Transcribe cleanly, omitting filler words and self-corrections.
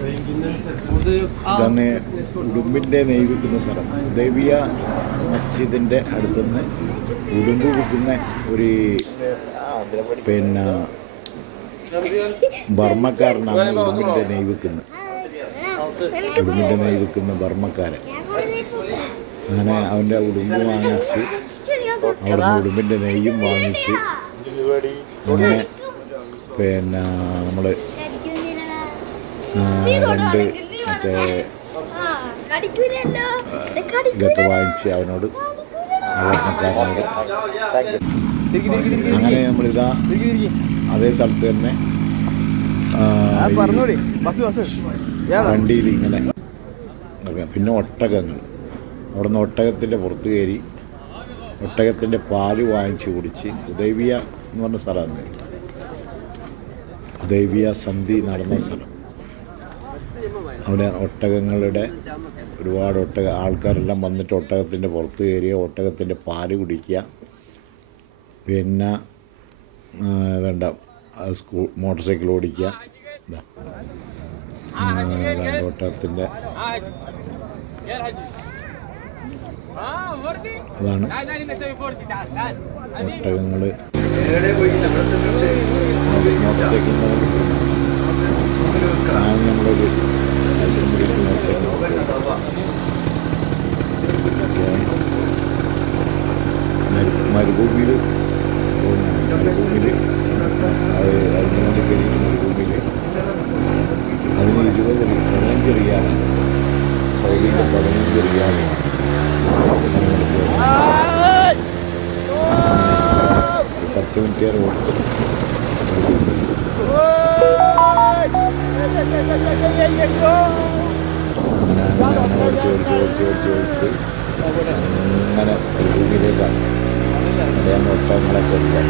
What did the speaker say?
ഇതാണ് ഉടുമ്പിൻ്റെ നെയ് വിൽക്കുന്ന സ്ഥലം. ഉദൈബിയ മസ്ജിദിൻ്റെ അടുത്തുനിന്ന് ഉടുമ്പ് വിൽക്കുന്ന ഒരു പിന്നെ ബർമ്മക്കാരനാണ് ഉടുമ്പിൻ്റെ നെയ് വിൽക്കുന്നത്. ഉടുമ്പിൻ്റെ നെയ് വിൽക്കുന്ന ബർമ്മക്കാരൻ. അങ്ങനെ അവൻ്റെ ഉടുമ്പ് വാങ്ങിച്ച് അവിടുന്ന് ഉടുമ്പിൻ്റെ നെയ്യും വാങ്ങിച്ച് അങ്ങനെ പിന്നെ നമ്മൾ രണ്ട് മറ്റേ ഇതൊക്കെ വാങ്ങിച്ച് അവനോട് ബർമ്മക്കാരനോട് അങ്ങനെ നമ്മളിതാ അതേ സ്ഥലത്ത് തന്നെ വണ്ടിയിൽ ഇങ്ങനെ പിന്നെ ഒട്ടകങ്ങൾ അവിടെ നിന്ന് ഒട്ടകത്തിൻ്റെ പുറത്ത് കയറി ഒട്ടകത്തിൻ്റെ പാല് വാങ്ങിച്ച് കുടിച്ച് ഉദൈബിയ എന്ന് പറഞ്ഞ സ്ഥലമാണ്. ഉദൈബിയ സന്ധി നടന്ന സ്ഥലം. അവിടെ ഒട്ടകങ്ങളുടെ ഒരുപാട് ആൾക്കാരെല്ലാം വന്നിട്ട് ഒട്ടകത്തിൻ്റെ പുറത്ത് കയറിയ ഒട്ടകത്തിൻ്റെ പാല് കുടിക്കുക. പിന്നെ വേണ്ട മോട്ടോർ സൈക്കിൾ ഓടിക്കുക. ഒട്ടകത്തിൻ്റെ അതാണ് ഒട്ടകങ്ങൾ മോട്ടോർ സൈക്കിൾ നമ്മളൊരു മരുഭൂമിയിൽ മരുഭൂമിയിൽ അത് അതിന് വേണ്ടി കഴിയുന്ന മരുഭൂമിയിൽ അതിന് 15 റിയാൽ സൗദിയിലെ 15 റിയാൽ 10 മിനിറ്റ് ഓടിച്ച് ഓടിച്ച് അങ്ങനെ ഭൂമിയിലേക്കാണ് അദ്ദേഹം ഒട്ടകങ്ങളെ കൊടുക്കുക.